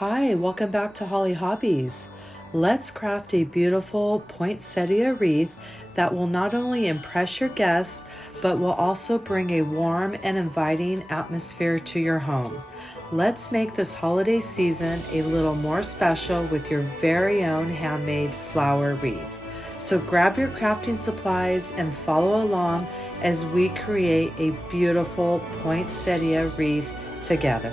Hi, welcome back to Hollie Hobbies. Let's craft a beautiful poinsettia wreath that will not only impress your guests, but will also bring a warm and inviting atmosphere to your home. Let's make this holiday season a little more special with your very own handmade flower wreath. So grab your crafting supplies and follow along as we create a beautiful poinsettia wreath together.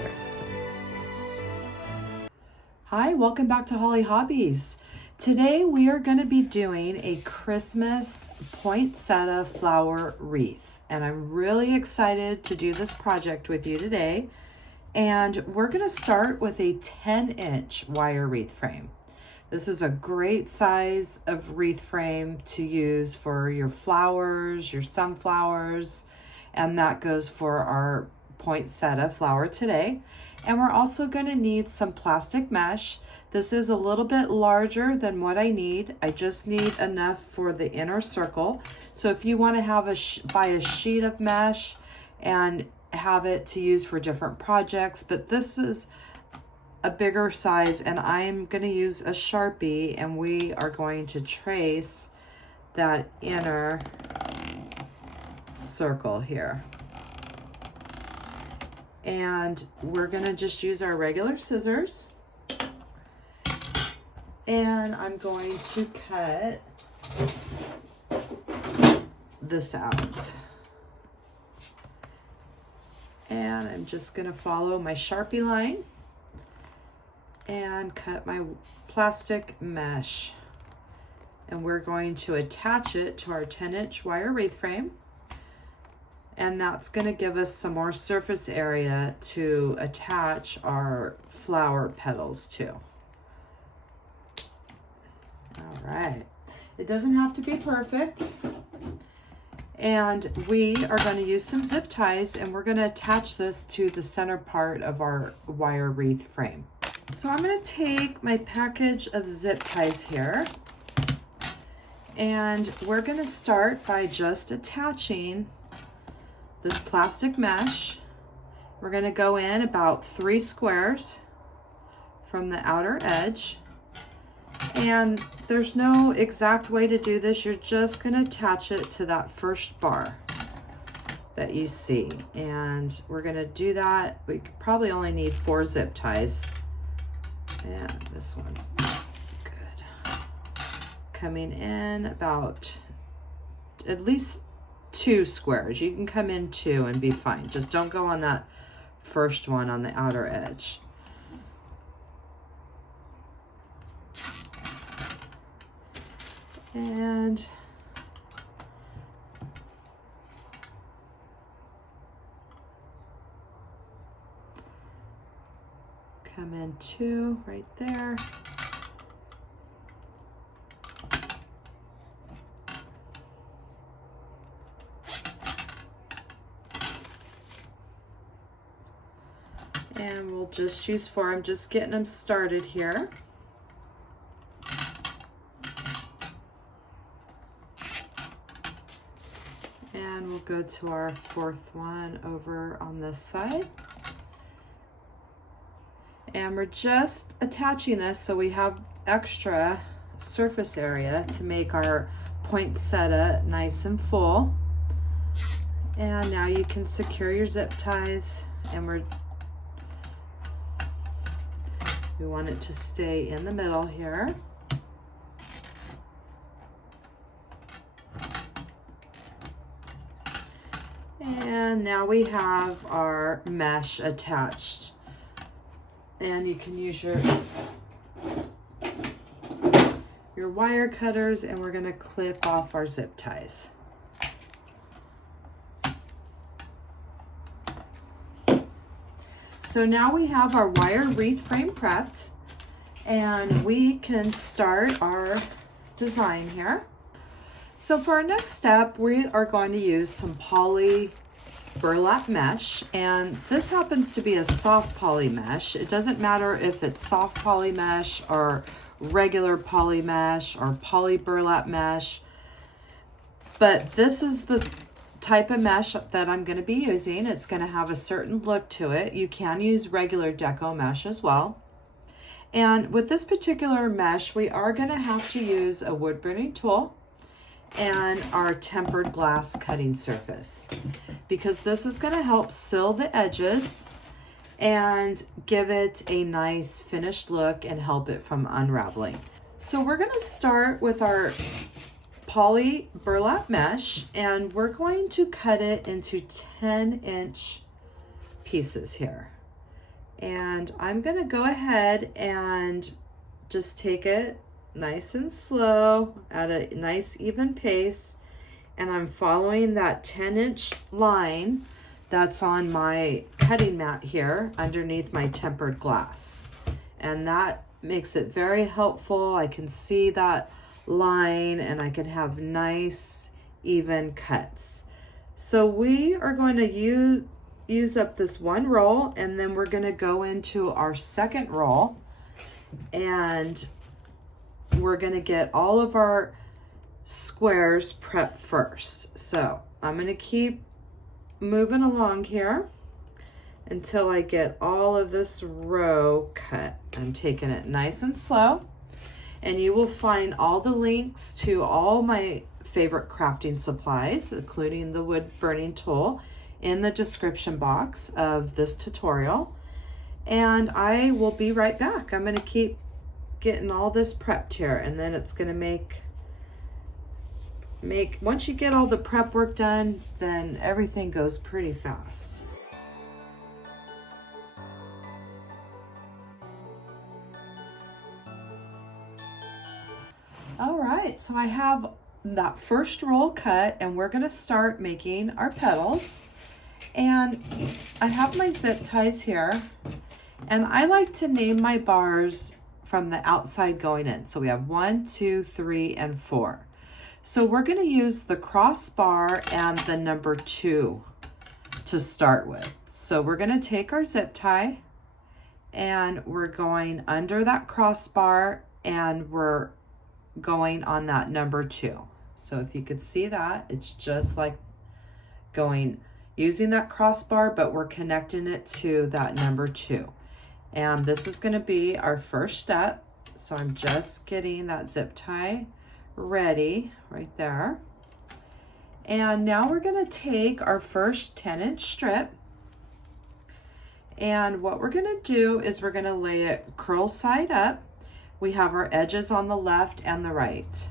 Hi, welcome back to Hollie Hobbies. Today we are going to be doing a Christmas poinsettia flower wreath, and I'm really excited to do this project with you today. And we're going to start with a 10-inch wire wreath frame. This is a great size of wreath frame to use for your flowers, your sunflowers, and that goes for our poinsettia flower today. And we're also going to need some plastic mesh. This is a little bit larger than what I need. I just need enough for the inner circle. So if you want to have buy a sheet of mesh and have it to use for different projects, but this is a bigger size, and I'm going to use a Sharpie, and we are going to trace that inner circle here. And we're going to just use our regular scissors, and I'm going to cut this out. And I'm just going to follow my Sharpie line and cut my plastic mesh. And we're going to attach it to our 10-inch wire wreath frame. And that's going to give us some more surface area to attach our flower petals to. All right. It doesn't have to be perfect. And we are going to use some zip ties, and we're going to attach this to the center part of our wire wreath frame. So I'm going to take my package of zip ties here, and we're going to start by just attaching this plastic mesh. We're going to go in about 3 squares from the outer edge. And there's no exact way to do this. You're just going to attach it to that first bar that you see. And we're going to do that. We probably only need 4 zip ties. And this one's good. Coming in about at least 2 squares. You can come in 2 and be fine. Just don't go on that first one on the outer edge. And come in 2 right there. And we'll just use 4. I'm just getting them started here. And we'll go to our 4th one over on this side. And we're just attaching this so we have extra surface area to make our poinsettia nice and full. And now you can secure your zip ties, and we want it to stay in the middle here. And now we have our mesh attached. And you can use your wire cutters, and we're going to clip off our zip ties. So now we have our wire wreath frame prepped, and we can start our design here. So for our next step, we are going to use some poly burlap mesh, and this happens to be a soft poly mesh. It doesn't matter if it's soft poly mesh or regular poly mesh or poly burlap mesh, but this is the type of mesh that I'm going to be using. It's going to have a certain look to it. You can use regular deco mesh as well. And with this particular mesh, we are going to have to use a wood burning tool and our tempered glass cutting surface, because this is going to help seal the edges and give it a nice finished look and help it from unraveling. So we're going to start with our poly burlap mesh, and we're going to cut it into 10-inch pieces here. And I'm going to go ahead and just take it nice and slow at a nice even pace, and I'm following that 10-inch line that's on my cutting mat here underneath my tempered glass, and that makes it very helpful. I can see that line and I can have nice even cuts. So we are going to use up this one roll, and then we're going to go into our second roll, and we're going to get all of our squares prepped first. So I'm going to keep moving along here until I get all of this row cut. I'm taking it nice and slow, and you will find all the links to all my favorite crafting supplies, including the wood burning tool, in the description box of this tutorial. And I will be right back. I'm going to keep getting all this prepped here, and then it's going to make once you get all the prep work done, then everything goes pretty fast. All right, so I have that first roll cut, and we're going to start making our petals. And I have my zip ties here, and I like to name my bars from the outside going in. So we have 1, 2, 3, and 4. So we're going to use the crossbar and the number 2 to start with. So we're going to take our zip tie, and we're going under that crossbar, and we're going on that number 2. So if you could see that, it's just like using that crossbar, but we're connecting it to that number 2. And this is going to be our first step. So I'm just getting that zip tie ready right there. And now we're going to take our first 10-inch strip, and what we're going to do is we're going to lay it curl side up. We have our edges on the left and the right.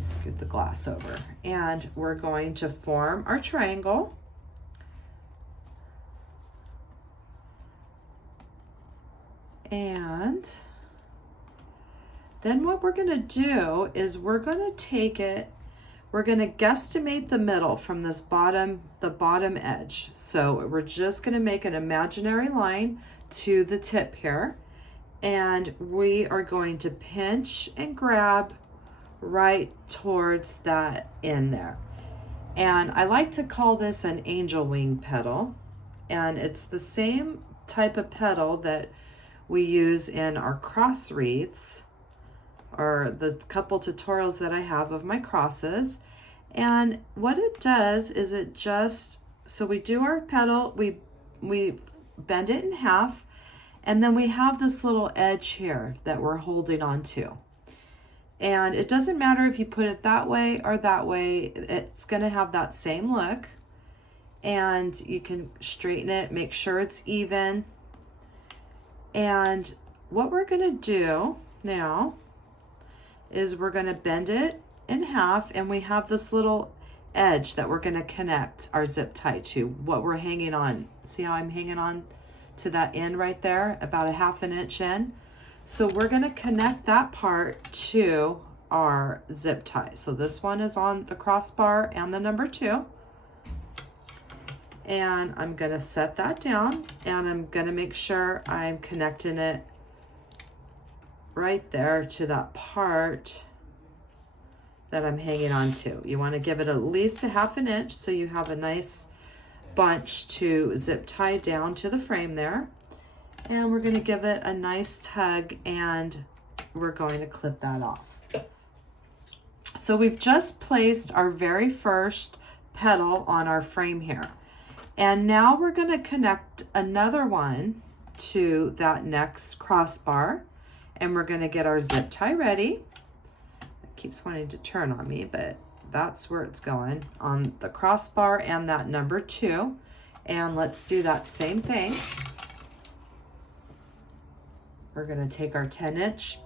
Scoot the glass over, and we're going to form our triangle. And then what we're going to do is we're going to take it, we're going to guesstimate the middle from this the bottom edge. So we're just going to make an imaginary line to the tip here, and we are going to pinch and grab right towards that end there. And I like to call this an angel wing petal, and it's the same type of petal that we use in our cross wreaths, or the couple tutorials that I have of my crosses. And what it does is it just, so we do our petal, we bend it in half, and then we have this little edge here that we're holding on to. And it doesn't matter if you put it that way or that way, it's going to have that same look. And you can straighten it, make sure it's even. And what we're going to do now is we're going to bend it in half, and we have this little edge that we're going to connect our zip tie to, what we're hanging on. See how I'm hanging on to that end right there, about a 1/2 inch in? So we're going to connect that part to our zip tie. So this one is on the crossbar and the number 2. And I'm going to set that down, and I'm going to make sure I'm connecting it right there to that part that I'm hanging on to. You want to give it at least a 1/2 inch so you have a nice bunch to zip tie down to the frame there. And we're going to give it a nice tug, and we're going to clip that off. So we've just placed our very first petal on our frame here. And now we're going to connect another one to that next crossbar. And we're gonna get our zip tie ready. It keeps wanting to turn on me, but that's where it's going, on the crossbar and that number 2. And let's do that same thing. We're gonna take our 10-inch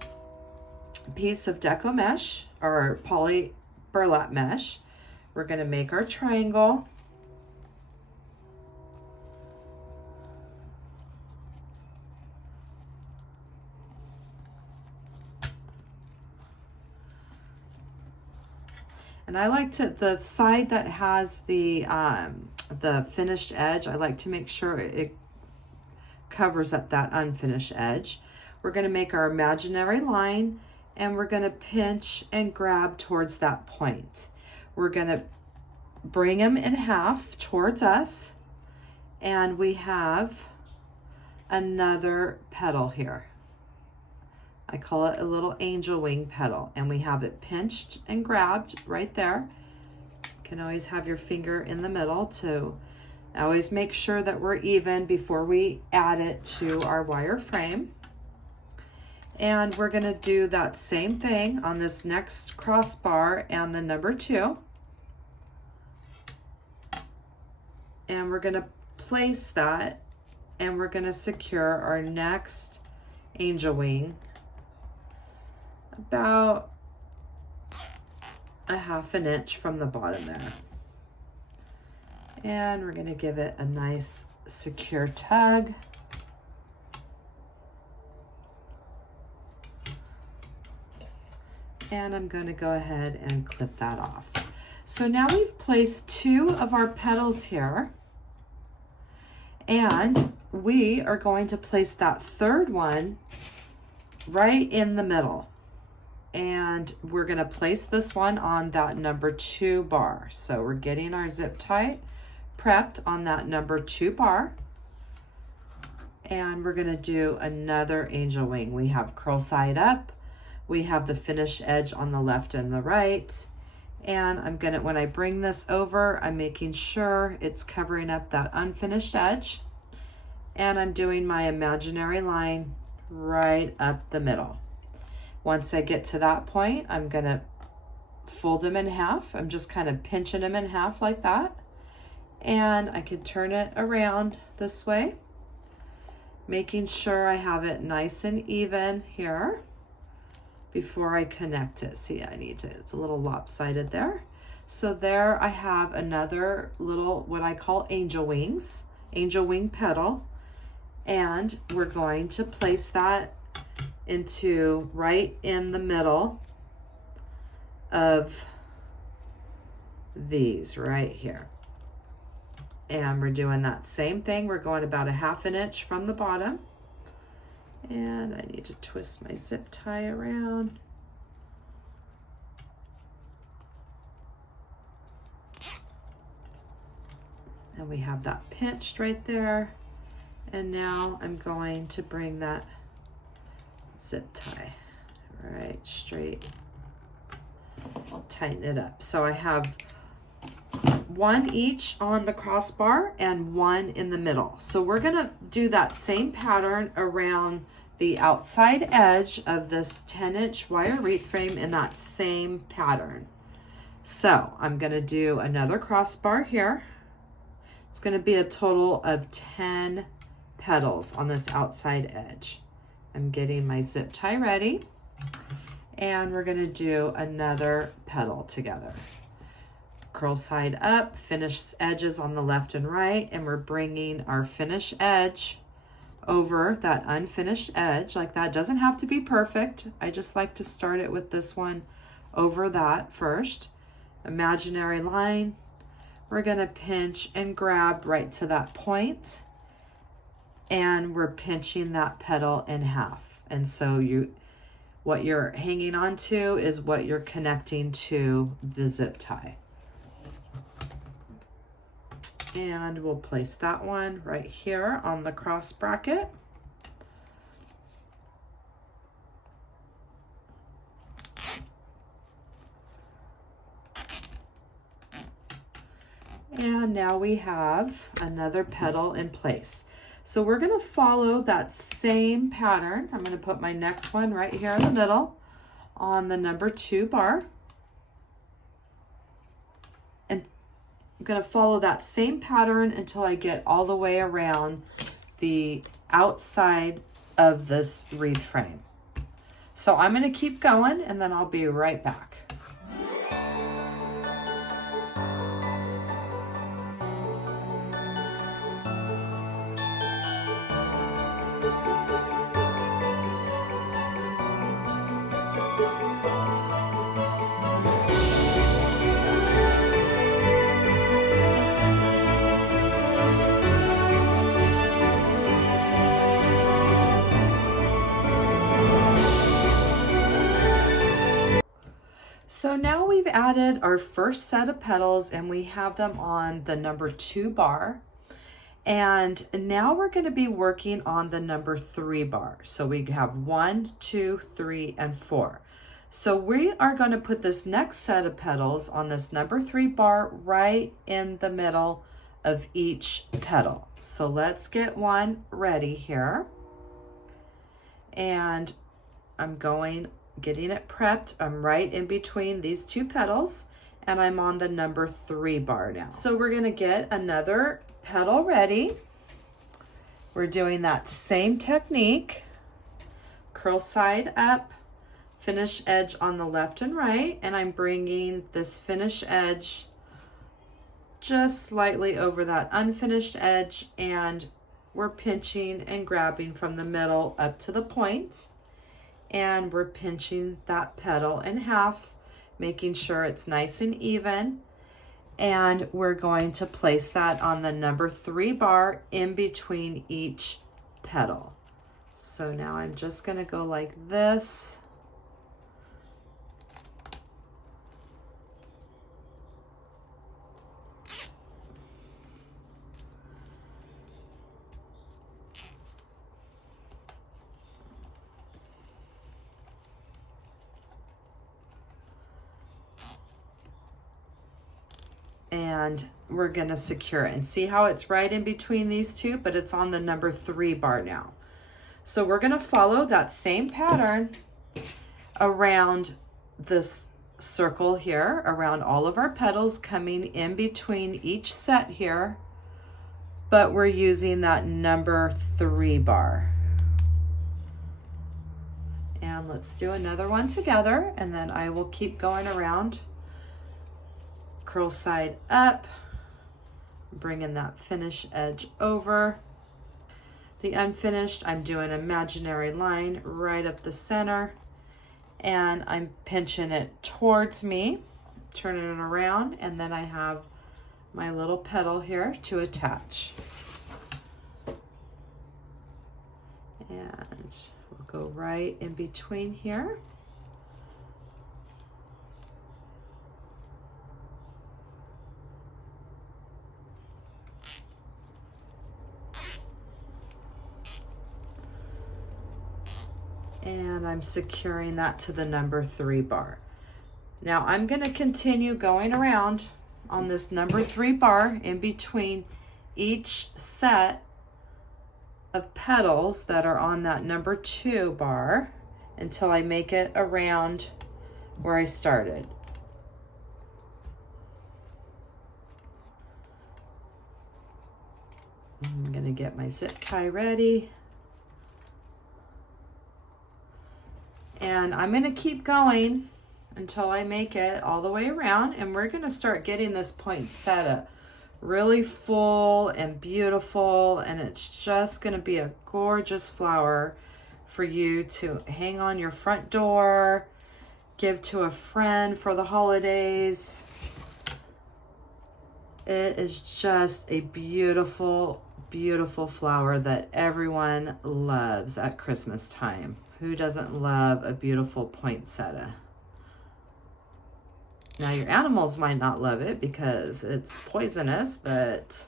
piece of deco mesh, or poly burlap mesh. We're gonna make our triangle. And I like to, the side that has the finished edge, I like to make sure it covers up that unfinished edge. We're gonna make our imaginary line, and we're gonna pinch and grab towards that point. We're gonna bring them in half towards us, and we have another petal here. I call it a little angel wing petal, and we have it pinched and grabbed right there. You can always have your finger in the middle to always make sure that we're even before we add it to our wire frame. And we're gonna do that same thing on this next crossbar and the number 2. And we're gonna place that, and we're gonna secure our next angel wing about a 1/2 inch from the bottom there. And we're gonna give it a nice secure tug. And I'm gonna go ahead and clip that off. So now we've placed 2 of our petals here, and we are going to place that 3rd one right in the middle. And we're gonna place this one on that number 2 bar. So we're getting our zip tie prepped on that number 2 bar. And we're gonna do another angel wing. We have curl side up. We have the finished edge on the left and the right. And I'm gonna, when I bring this over, I'm making sure it's covering up that unfinished edge. And I'm doing my imaginary line right up the middle. Once I get to that point, I'm gonna fold them in half. I'm just kind of pinching them in half like that. And I can turn it around this way, making sure I have it nice and even here before I connect it. See, I need to, it's a little lopsided there. So there I have another little, what I call angel wings, angel wing petal. And we're going to place that into right in the middle of these right here. And we're doing that same thing. We're going about a 1/2 inch from the bottom. And I need to twist my zip tie around. And we have that pinched right there. And now I'm going to bring that zip tie right straight, tighten it up. So I have 1 each on the crossbar and 1 in the middle. So we're gonna do that same pattern around the outside edge of this 10-inch wire wreath frame in that same pattern. So I'm gonna do another crossbar here. It's gonna be a total of 10 petals on this outside edge. I'm getting my zip tie ready, and we're gonna do another petal together. Curl side up, finished edges on the left and right, and we're bringing our finished edge over that unfinished edge like that. Doesn't have to be perfect. I just like to start it with this one over that first. Imaginary line. We're gonna pinch and grab right to that point, and we're pinching that petal in half. And so what you're hanging on to is what you're connecting to the zip tie. And we'll place that one right here on the cross bracket. And now we have another petal in place. So we're going to follow that same pattern. I'm going to put my next one right here in the middle on the number 2 bar. And I'm going to follow that same pattern until I get all the way around the outside of this wreath frame. So I'm going to keep going and then I'll be right back. So now we've added our first set of petals and we have them on the number 2 bar. And now we're going to be working on the number 3 bar. So we have 1, 2, 3, and 4. So we are going to put this next set of petals on this number 3 bar right in the middle of each petal. So let's get one ready here. And I'm getting it prepped. I'm right in between these 2 petals and I'm on the number 3 bar now. So we're going to get another petal ready. We're doing that same technique. Curl side up, finish edge on the left and right, and I'm bringing this finish edge just slightly over that unfinished edge, and we're pinching and grabbing from the middle up to the point. And we're pinching that petal in half, making sure it's nice and even. And we're going to place that on the number 3 bar in between each petal. So now I'm just going to go like this. And we're going to secure it and see how it's right in between these 2, but it's on the number 3 bar now. So we're going to follow that same pattern around this circle here, around all of our petals, coming in between each set here, but we're using that number 3 bar. And let's do another one together, and then I will keep going around. Curl side up, bringing that finish edge over. The unfinished, I'm doing an imaginary line right up the center, and I'm pinching it towards me, turning it around, and then I have my little petal here to attach. And we'll go right in between here. And I'm securing that to the number 3 bar. Now I'm going to continue going around on this number 3 bar in between each set of petals that are on that number 2 bar until I make it around where I started. I'm going to get my zip tie ready. And I'm going to keep going until I make it all the way around, and we're going to start getting this poinsettia really full and beautiful, and it's just going to be a gorgeous flower for you to hang on your front door, give to a friend for the holidays. It is just a beautiful, beautiful flower that everyone loves at Christmas time. Who doesn't love a beautiful poinsettia? Now your animals might not love it because it's poisonous, but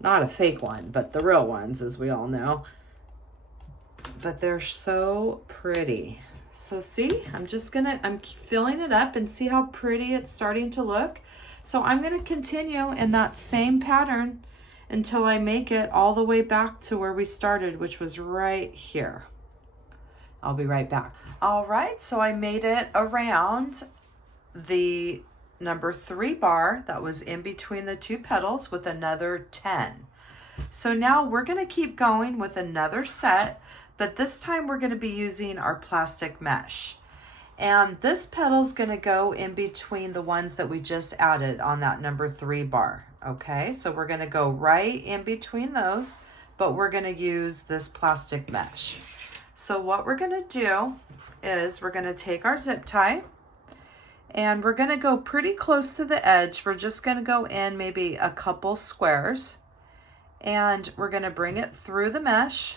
not a fake one, but the real ones, as we all know. But they're so pretty. So see, I'm filling it up and see how pretty it's starting to look. So I'm gonna continue in that same pattern until I make it all the way back to where we started, which was right here. I'll be right back. All right, so I made it around the number 3 bar that was in between the 2 petals with another 10. So now we're gonna keep going with another set, but this time we're gonna be using our plastic mesh. And this petal's gonna go in between the ones that we just added on that number 3 bar. Okay, so we're gonna go right in between those, but we're gonna use this plastic mesh. So what we're gonna do is we're gonna take our zip tie and we're gonna go pretty close to the edge. We're just gonna go in maybe a couple squares and we're gonna bring it through the mesh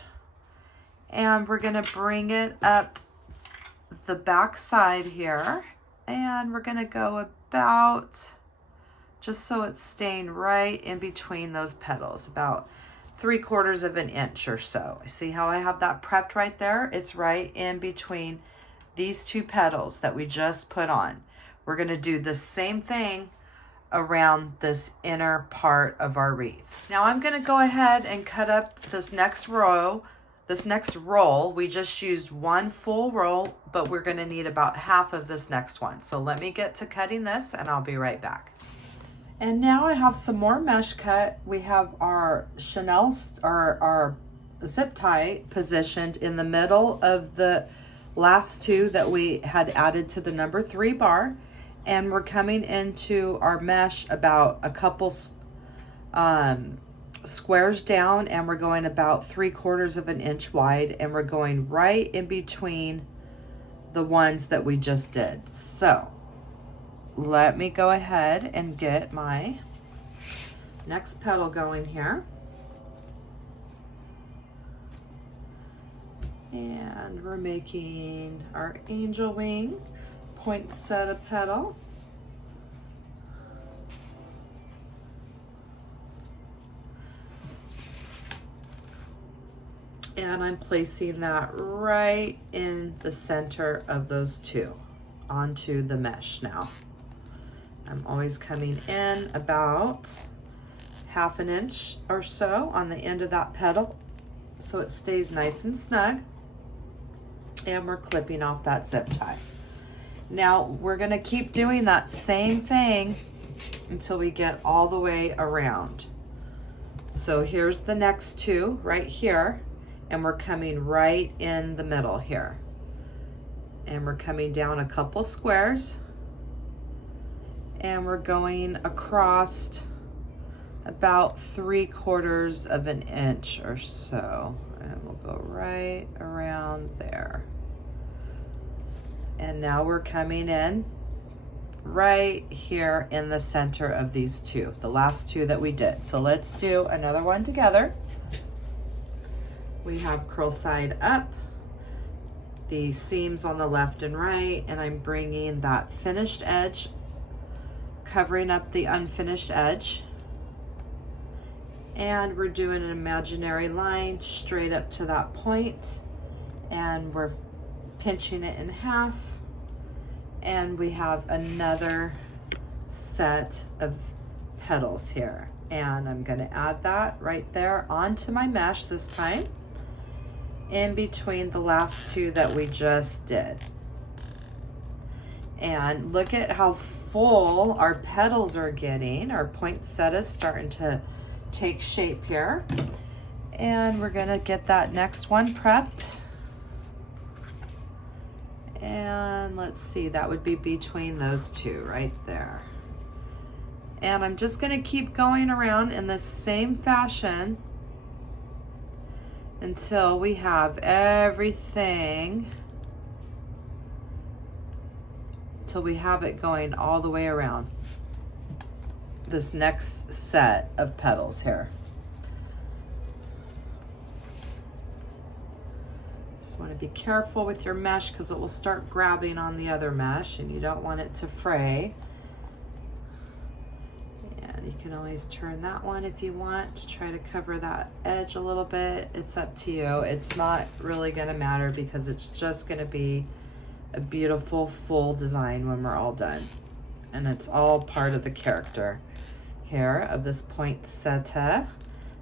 and we're gonna bring it up the back side here and we're gonna go about, just so it's staying right in between those petals, about 3/4 of an inch or so. See how I have that prepped right there? It's right in between these 2 petals that we just put on. We're gonna do the same thing around this inner part of our wreath. Now I'm gonna go ahead and cut up this next row. This next roll, we just used 1 full roll, but we're gonna need about half of this next one. So let me get to cutting this and I'll be right back. And now I have some more mesh cut. We have our our zip tie positioned in the middle of the last 2 that we had added to the number 3 bar. And we're coming into our mesh about a couple squares down, and we're going about 3/4 of an inch wide, and we're going right in between the ones that we just did. So let me go ahead and get my next petal going here. And we're making our angel wing poinsettia petal. And I'm placing that right in the center of those 2 onto the mesh now. I'm always coming in about 1/2 an inch or so on the end of that petal so it stays nice and snug. And we're clipping off that zip tie. Now we're gonna keep doing that same thing until we get all the way around. So here's the next 2 right here. And we're coming right in the middle here. And we're coming down a couple squares. And we're going across about 3/4 of an inch or so. And we'll go right around there. And now we're coming in right here in the center of these 2, the last 2 that we did. So let's do another one together. We have curl side up, the seams on the left and right, and I'm bringing that finished edge, covering up the unfinished edge. And we're doing an imaginary line straight up to that point, and we're pinching it in half, and we have another set of petals here. And I'm gonna add that right there onto my mesh this time, in between the last 2 that we just did. And look at how full our petals are getting. Our poinsettia's starting to take shape here. And we're gonna get that next one prepped. And let's see, that would be between those 2 right there. And I'm just gonna keep going around in the same fashion until we have everything, till we have it going all the way around this next set of petals here. Just want to be careful with your mesh because it will start grabbing on the other mesh and you don't want it to fray. You can always turn that one if you want to try to cover that edge a little bit. It's up to you. It's not really going to matter because it's just going to be a beautiful full design when we're all done. And it's all part of the character here of this poinsettia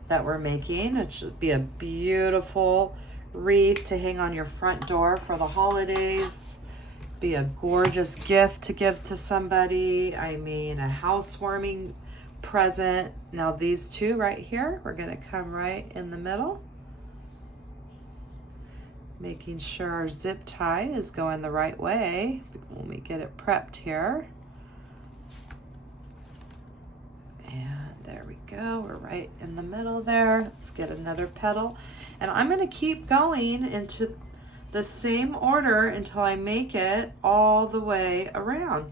that we're making. It should be a beautiful wreath to hang on your front door for the holidays. Be a gorgeous gift to give to somebody. I mean, a housewarming present. Now these two right here, we're gonna come right in the middle, making sure our zip tie is going the right way when we get it prepped here. And there we go, we're right in the middle there. Let's get another petal. And I'm gonna keep going into the same order until I make it all the way around.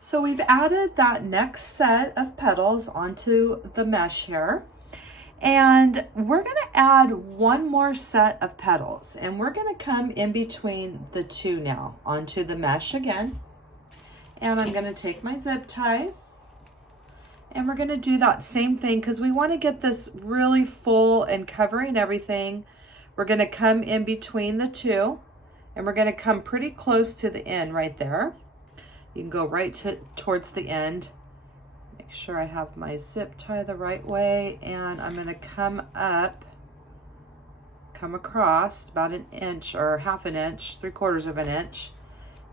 So we've added that next set of petals onto the mesh here, and we're gonna add one more set of petals, and we're gonna come in between the two now onto the mesh again. And I'm gonna take my zip tie, and we're gonna do that same thing because we wanna get this really full and covering everything. We're gonna come in between the two, and we're gonna come pretty close to the end right there. You can go right towards the end. Make sure I have my zip tie the right way, and I'm gonna come across about an inch or half an inch, 3/4 of an inch,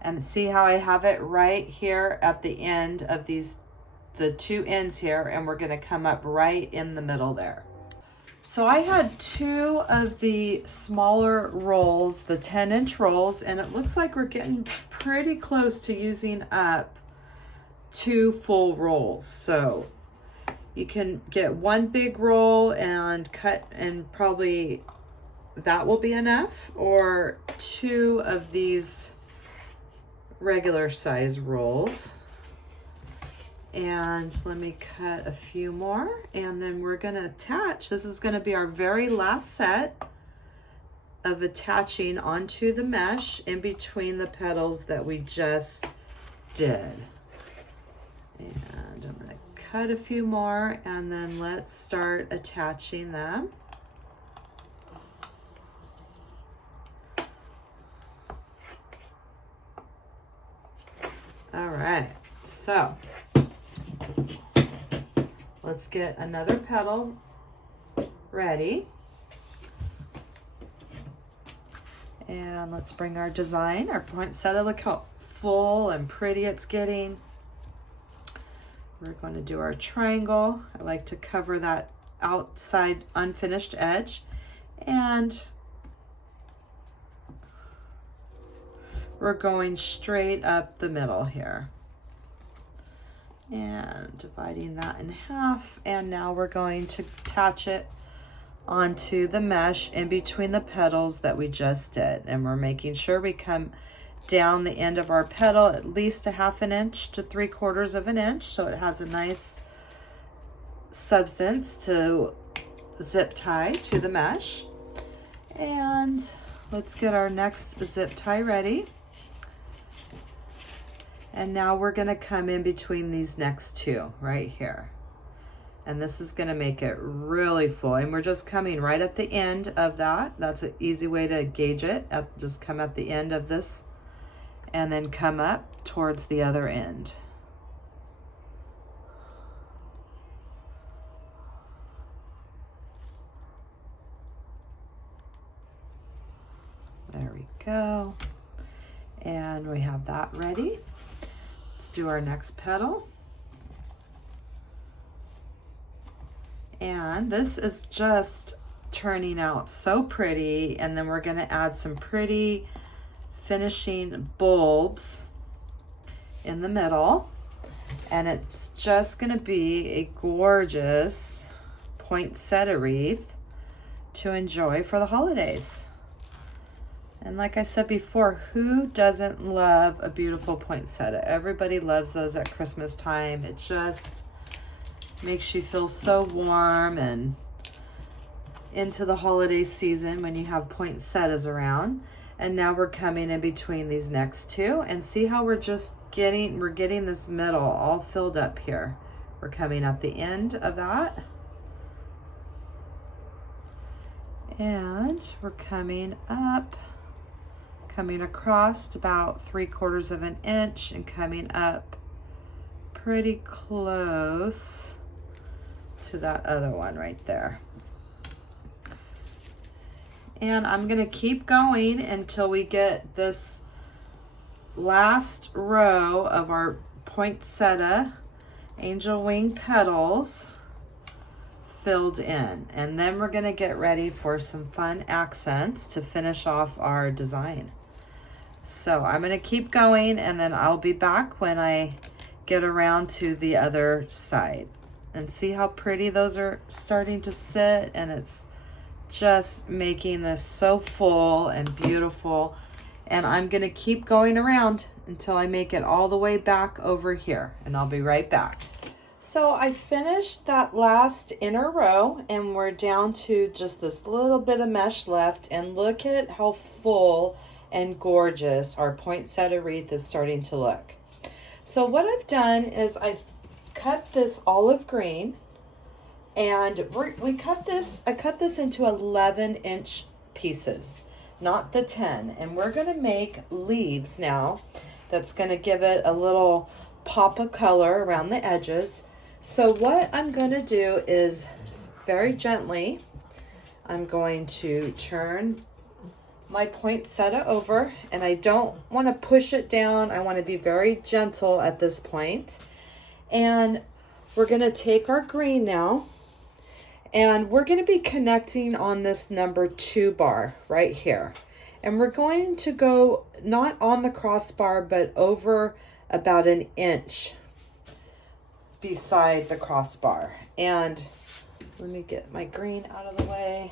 and see how I have it right here at the end of the two ends here, and we're gonna come up right in the middle there. So I had two of the smaller rolls, the 10-inch rolls, and it looks like we're getting pretty close to using up 2 full rolls. So you can get 1 big roll and cut, and probably that will be enough, or 2 of these regular size rolls. And let me cut a few more, and then we're gonna attach. This is gonna be our very last set of attaching onto the mesh in between the petals that we just did. And I'm gonna cut a few more, and then let's start attaching them. All right, so let's get another petal ready. And let's bring our design, our poinsettia. Look how full and pretty it's getting. We're going to do our triangle. I like to cover that outside unfinished edge. And we're going straight up the middle here. And dividing that in half, and now we're going to attach it onto the mesh in between the petals that we just did. And we're making sure we come down the end of our petal at least a half an inch to 3/4 of an inch, so it has a nice substance to zip tie to the mesh. And let's get our next zip tie ready. And now we're gonna come in between these next two right here. And this is gonna make it really full. And we're just coming right at the end of that. That's an easy way to gauge it. Just come at the end of this and then come up towards the other end. There we go. And we have that ready. Let's do our next petal. And this is just turning out so pretty. And then we're gonna add some pretty finishing bulbs in the middle. And it's just gonna be a gorgeous poinsettia wreath to enjoy for the holidays. And like I said before, who doesn't love a beautiful poinsettia? Everybody loves those at Christmas time. It just makes you feel so warm and into the holiday season when you have poinsettias around. And now we're coming in between these next two, and see how we're getting this middle all filled up here. We're coming at the end of that. And we're coming up, coming across about 3/4 of an inch and coming up pretty close to that other one right there. And I'm gonna keep going until we get this last row of our poinsettia angel wing petals filled in. And then we're gonna get ready for some fun accents to finish off our design. So I'm gonna keep going, and then I'll be back when I get around to the other side. And see how pretty those are starting to sit, and it's just making this so full and beautiful. And I'm gonna keep going around until I make it all the way back over here, and I'll be right back. So I finished that last inner row, and we're down to just this little bit of mesh left, and look at how full and gorgeous our poinsettia wreath is starting to look. So what I've done is I've cut this olive green, and I cut this into 11-inch pieces, not the 10. And we're gonna make leaves now that's gonna give it a little pop of color around the edges. So what I'm gonna do is very gently, I'm going to turn my poinsettia over, and I don't wanna push it down. I wanna be very gentle at this point. And we're gonna take our green now, and we're going to be connecting on this number 2 bar right here. And we're going to go not on the crossbar, but over about an inch beside the crossbar. And let me get my green out of the way.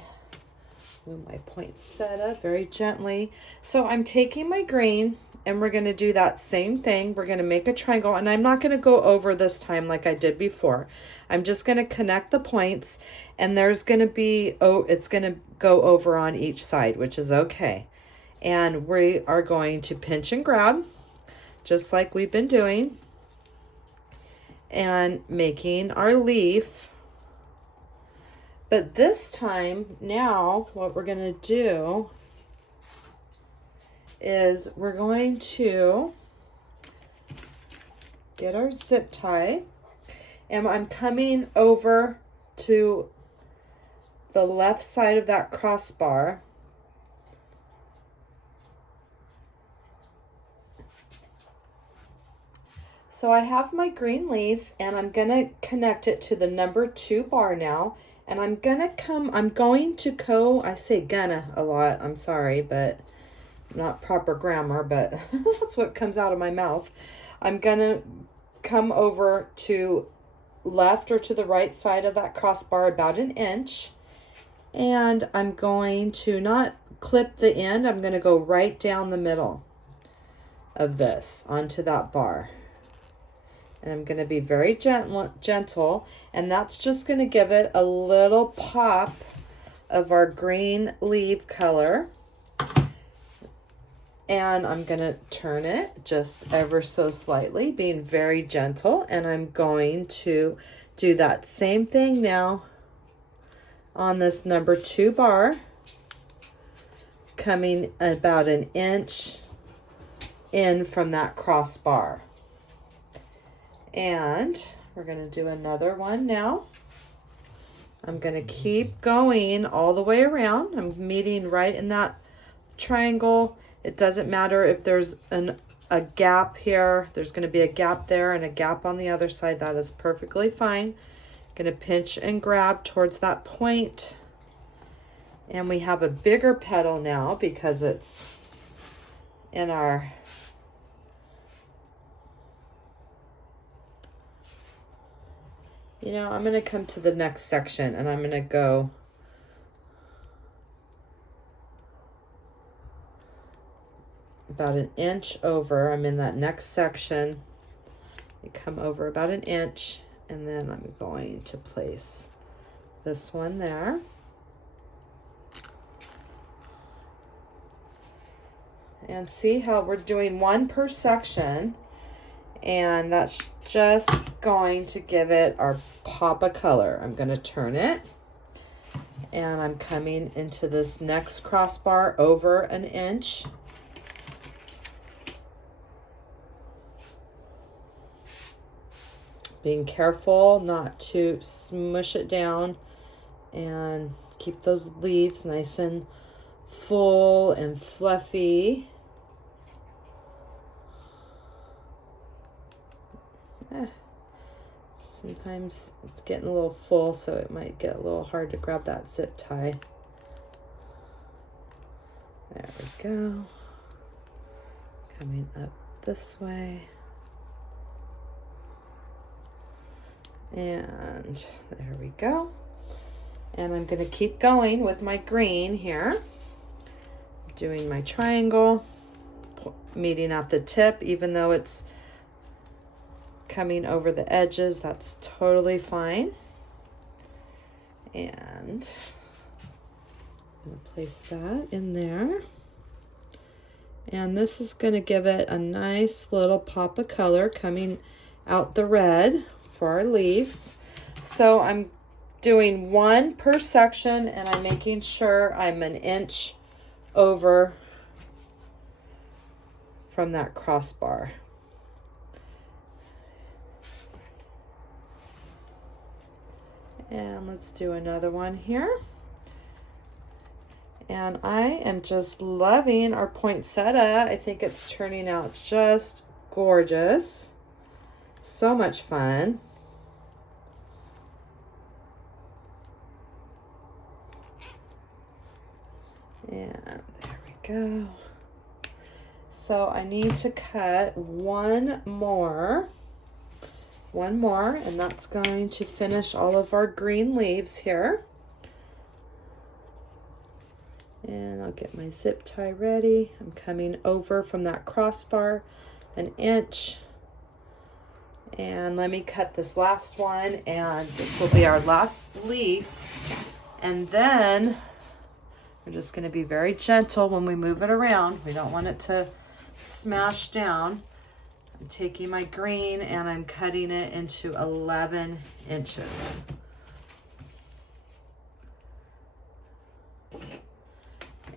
Move my poinsettia very gently. So I'm taking my green, and we're going to do that same thing. We're going to make a triangle, and I'm not going to go over this time like I did before. I'm just going to connect the points, and there's going to be, it's going to go over on each side, which is okay. And we are going to pinch and grab, just like we've been doing, and making our leaf. But this time, now, what we're going to do is we're going to get our zip tie, and I'm coming over to the left side of that crossbar. So I have my green leaf, and I'm gonna connect it to the number 2 bar now, and I say gonna a lot, I'm sorry, but not proper grammar, but that's what comes out of my mouth. I'm gonna come over to left or to the right side of that crossbar about an inch, and I'm going to not clip the end. I'm going to go right down the middle of this onto that bar, and I'm going to be very gentle, and that's just going to give it a little pop of our green leaf color. And I'm going to turn it just ever so slightly, being very gentle. And I'm going to do that same thing now on this number 2 bar, coming about an inch in from that crossbar. And we're going to do another one now. I'm going to keep going all the way around. I'm meeting right in that triangle. It doesn't matter if there's a gap here. There's going to be a gap there and a gap on the other side. That is perfectly fine. Going to pinch and grab towards that point. And we have a bigger petal now because it's in our I'm going to come to the next section, and I'm going to go about an inch over. I'm in that next section. I come over about an inch, and then I'm going to place this one there. And see how we're doing one per section, and that's just going to give it our pop of color. I'm going to turn it, and I'm coming into this next crossbar over an inch. Being careful not to smush it down, and keep those leaves nice and full and fluffy. Sometimes it's getting a little full, so it might get a little hard to grab that zip tie. There we go. Coming up this way. And there we go. And I'm going to keep going with my green here. Doing my triangle, meeting at the tip, even though it's coming over the edges, that's totally fine. And I'm going to place that in there. And this is going to give it a nice little pop of color coming out the red for our leaves. So I'm doing one per section, and I'm making sure I'm an inch over from that crossbar. And let's do another one here. And I am just loving our poinsettia. I think it's turning out just gorgeous. So much fun. And there we go. So I need to cut one more, and that's going to finish all of our green leaves here. And I'll get my zip tie ready. I'm coming over from that crossbar an inch. And let me cut this last one, and this will be our last leaf. And then we're just going to be very gentle when we move it around. We don't want it to smash down. I'm taking my green and I'm cutting it into 11 inches.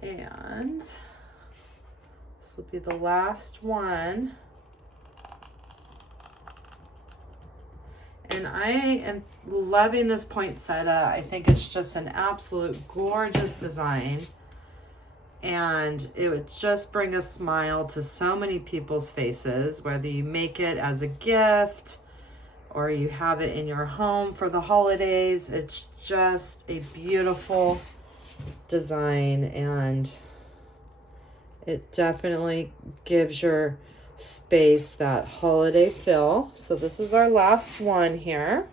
And this will be the last one. And I am loving this poinsettia. I think it's just an absolute gorgeous design. And it would just bring a smile to so many people's faces, whether you make it as a gift or you have it in your home for the holidays. It's just a beautiful design, and it definitely gives your space that holiday feel. So this is our last one here.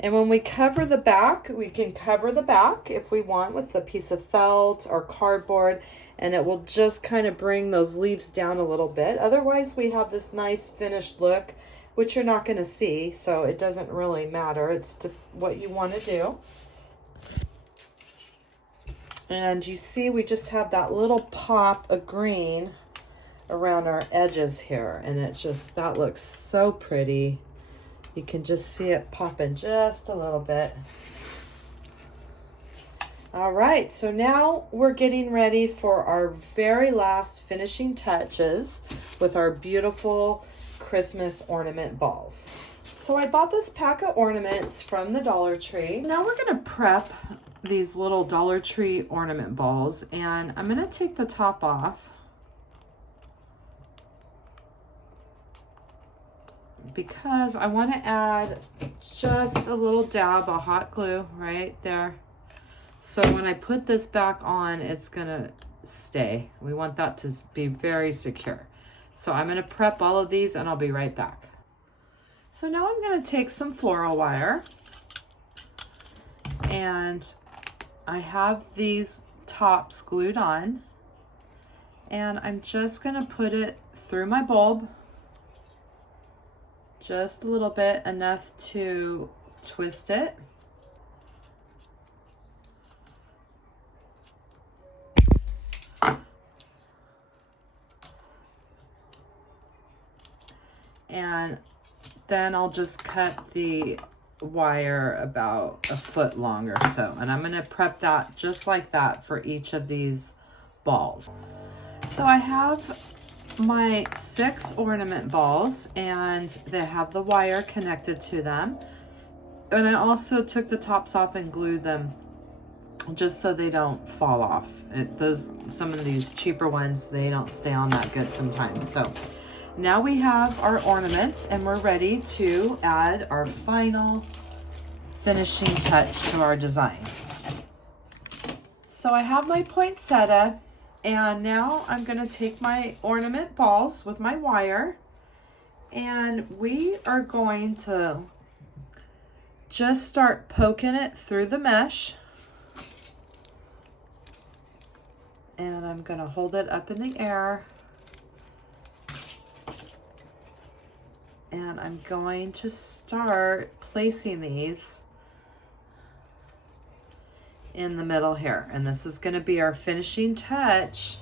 And when we cover the back, we can cover the back if we want with a piece of felt or cardboard, and it will just kind of bring those leaves down a little bit. Otherwise, we have this nice finished look, which you're not going to see, so it doesn't really matter. It's what you want to do. And you see, we just have that little pop of green around our edges here, and it just, that looks so pretty. You can just see it popping just a little bit. All right, so now we're getting ready for our very last finishing touches with our beautiful Christmas ornament balls. So I bought this pack of ornaments from the Dollar Tree. Now we're gonna prep these little Dollar Tree ornament balls, and I'm gonna take the top off because I want to add just a little dab of hot glue right there. So when I put this back on, it's gonna stay. We want that to be very secure. So I'm gonna prep all of these and I'll be right back. So now I'm gonna take some floral wire, and I have these tops glued on, and I'm just gonna put it through my bulb, just a little bit, enough to twist it. And then I'll just cut the wire about a foot long or so. And I'm going to prep that just like that for each of these balls. So I have my 6 ornament balls and they have the wire connected to them. And I also took the tops off and glued them just so they don't fall off. Some of these cheaper ones, they don't stay on that good sometimes. So now we have our ornaments and we're ready to add our final finishing touch to our design. So I have my poinsettia, and now I'm going to take my ornament balls with my wire, and we are going to just start poking it through the mesh. And I'm going to hold it up in the air. And I'm going to start placing these in the middle here. And this is going to be our finishing touch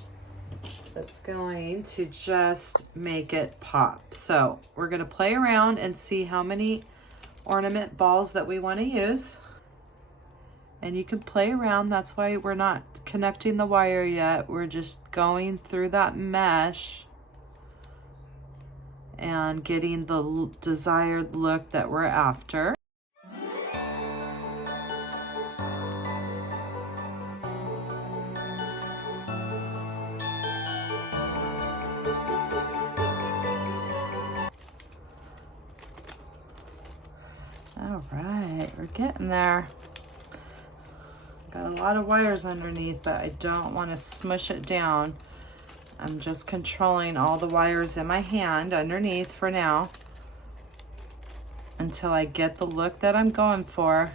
that's going to just make it pop. So we're going to play around and see how many ornament balls that we want to use. And you can play around. That's why we're not connecting the wire yet. We're just going through that mesh and getting the desired look that we're after. All right, we're getting there. Got a lot of wires underneath, but I don't want to smush it down. I'm just controlling all the wires in my hand underneath for now until I get the look that I'm going for.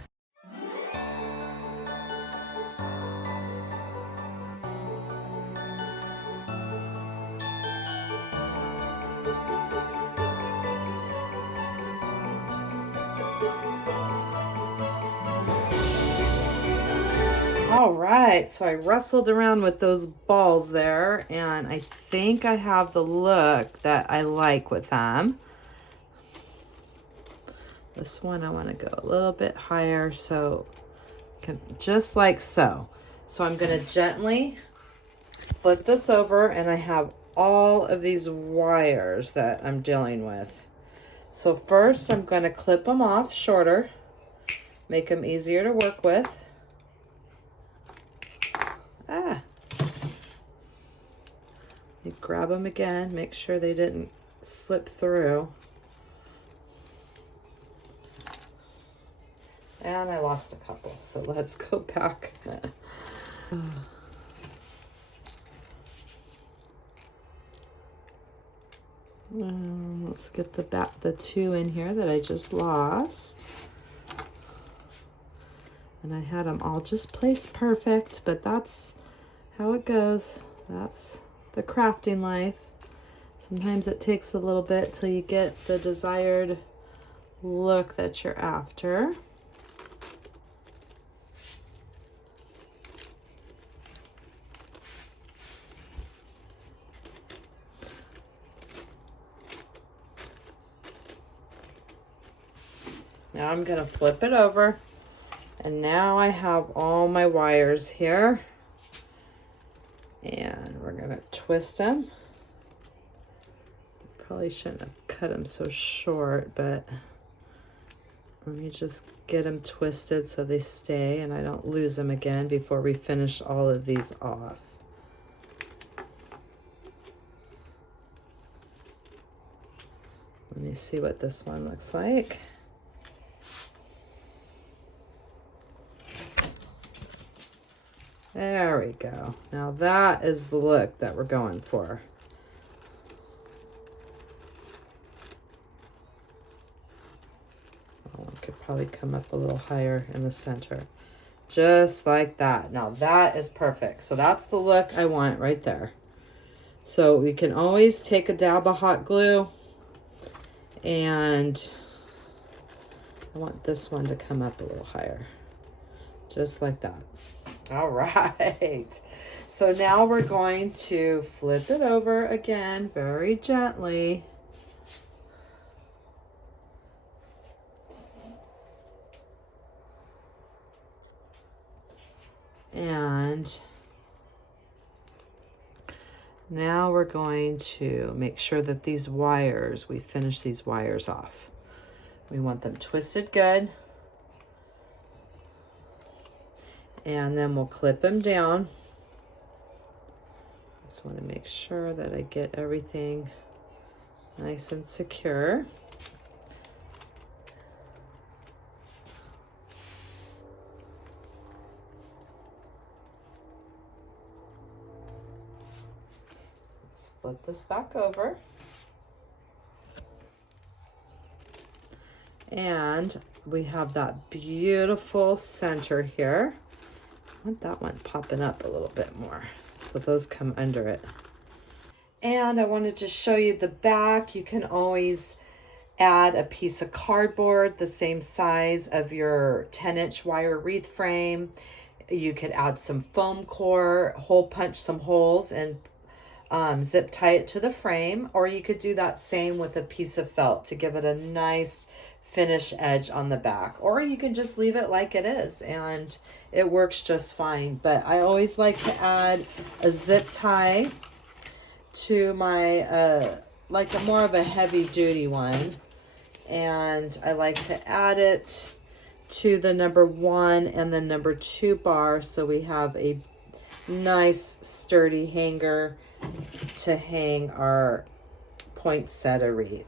All right, so I wrestled around with those balls there, and I think I have the look that I like with them. This one I want to go a little bit higher, so just like so. So I'm going to gently flip this over, and I have all of these wires that I'm dealing with. So first I'm going to clip them off shorter, make them easier to work with. You grab them again, make sure they didn't slip through. And I lost a couple, so let's go back. Let's get the 2 in here that I just lost. And I had them all just placed perfect, but that's how it goes. That's the crafting life. Sometimes it takes a little bit till you get the desired look that you're after. Now I'm going to flip it over, and now I have all my wires here, and we're going to twist them. Probably shouldn't have cut them so short, but let me just get them twisted so they stay and I don't lose them again before we finish all of these off. Let me see what this one looks like. There we go. Now that is the look that we're going for. Oh, I could probably come up a little higher in the center. Just like that. Now that is perfect. So that's the look I want right there. So we can always take a dab of hot glue, and I want this one to come up a little higher. Just like that. All right. So now we're going to flip it over again very gently. And now we're going to make sure that these wires, we finish these wires off. We want them twisted good. And then we'll clip them down. Just want to make sure that I get everything nice and secure. Let's flip this back over. And we have that beautiful center here. I want that one popping up a little bit more, so those come under it. And I wanted to show you the back. You can always add a piece of cardboard the same size of your 10-inch wire wreath frame. You could add some foam core, hole punch some holes and zip tie it to the frame, or you could do that same with a piece of felt to give it a nice finish edge on the back, or you can just leave it like it is and it works just fine. But I always like to add a zip tie to my like a more of a heavy duty one, and I like to add it to the number 1 and the number 2 bar, so we have a nice sturdy hanger to hang our poinsettia wreath.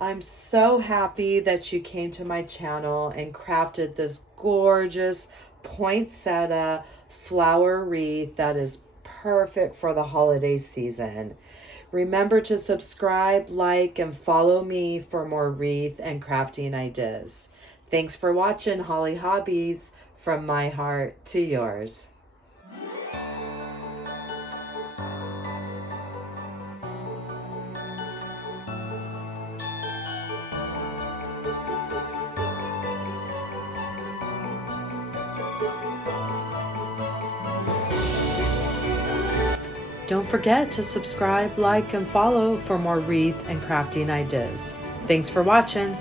I'm so happy that you came to my channel and crafted this gorgeous poinsettia flower wreath that is perfect for the holiday season. Remember to subscribe, like, and follow me for more wreath and crafting ideas. Thanks for watching Hollie Hobbies, from my heart to yours. Don't forget to subscribe, like, and follow for more wreath and crafting ideas. Thanks for watching.